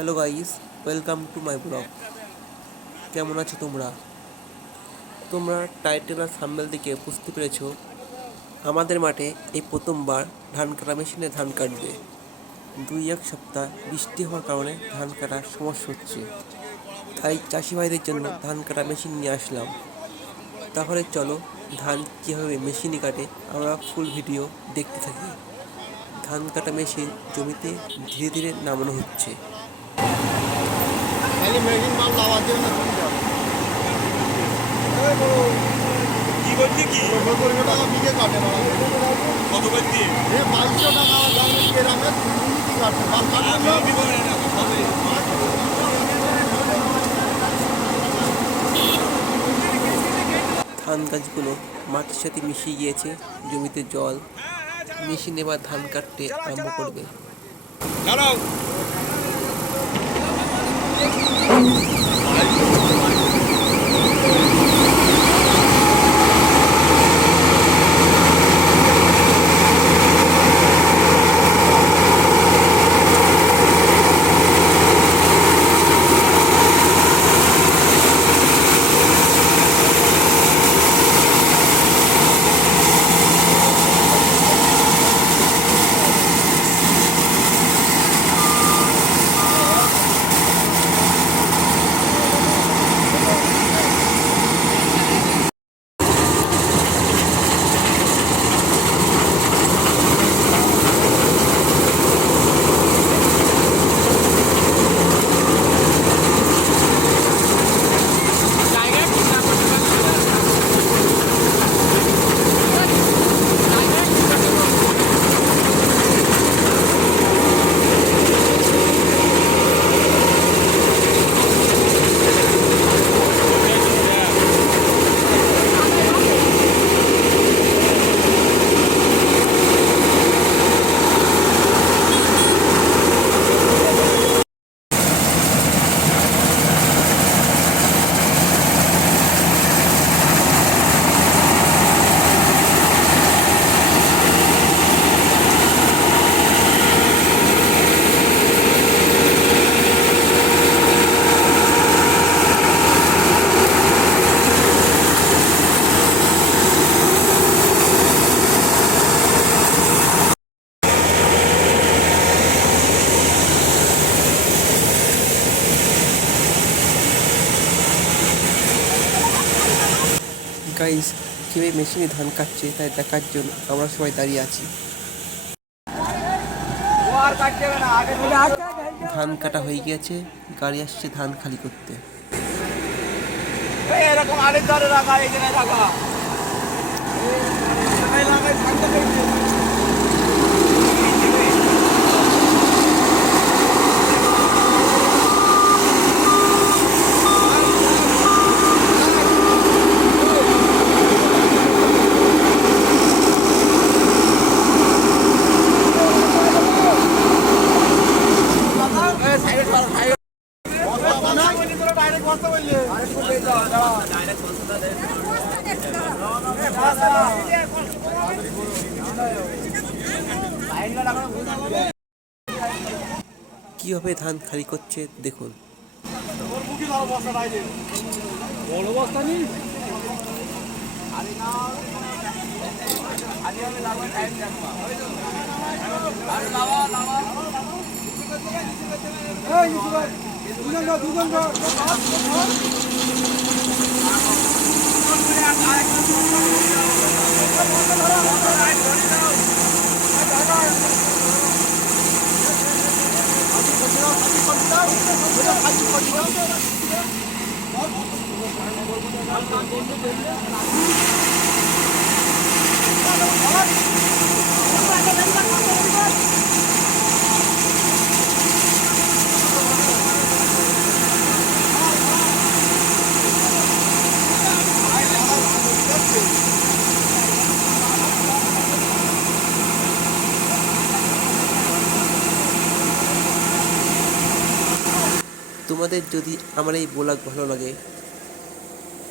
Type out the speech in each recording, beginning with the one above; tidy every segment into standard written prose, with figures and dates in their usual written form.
Hello guys, welcome to my blog. কেমন আছো তোমরা? তোমরা টাইটেল আর থাম্বনেল দেখে বুঝতে পেরেছো আমাদের মাঠে এই প্রথমবার ধান কাটা মেশিনে ধান কাটবে। 2-1 সপ্তাহ বৃষ্টি হওয়ার কারণে ধান কাটার সমস্যা হচ্ছে, তাই চাষি ভাইদের জন্য ধান কাটা মেশিন নিয়ে আসলাম। তাহলে চলো ধান কীভাবে মেশিনে কাটে আমরা ফুল ভিডিও দেখতে থাকি। ধান কাটা মেশিন জমিতে ধীরে ধীরে নামানো হচ্ছে। কি করছে কি? টাকা বিঘে কাটে না। কত করছে? 2200 টাকা দামের গ্রামে মিনিটি কাটে। ধান গাছগুলো মাটির সাথে মিশিয়ে গিয়েছে, জমিতে জল। মেশিন এবার ধান কাটতে আরম্ভ করবে। দাঁড়াও। গাইস, কীভাবে মেশিনে ধান কাটছে তাই দেখার জন্য আমরা সবাই দাঁড়িয়ে আছি। ধান কাটা হয়ে গিয়েছে, গাড়ি আসছে ধান খালি করতে। এরকম আরেক ধারে রাখা, এখানে রাখা। কীভাবে ধান খালি করছে দেখুন। তোমাদের যদি আমার এই ব্লগ ভালো লাগে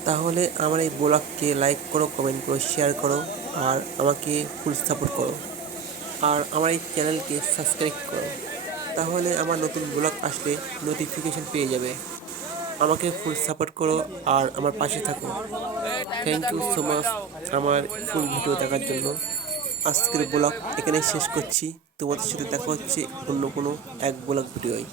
তাহলে আমার এই ব্লগকে লাইক করো, কমেন্ট করো, শেয়ার করো আর আমাকে ফুল সাপোর্ট করো। আর আমার এই চ্যানেলকে সাবস্ক্রাইব করো। তাহলে আমার নতুন ব্লগ আসলে নোটিফিকেশন পেয়ে যাবে। আমাকে ফুল সাপোর্ট করো আর আমার পাশে থাকো। থ্যাংক ইউ সো মাচ আমার ফুল ভিডিও দেখার জন্য। আজকের ব্লগ এখানেই শেষ করছি। তোমাদের সাথে দেখা হচ্ছে অন্য কোনো এক ব্লগ ভিডিওয়।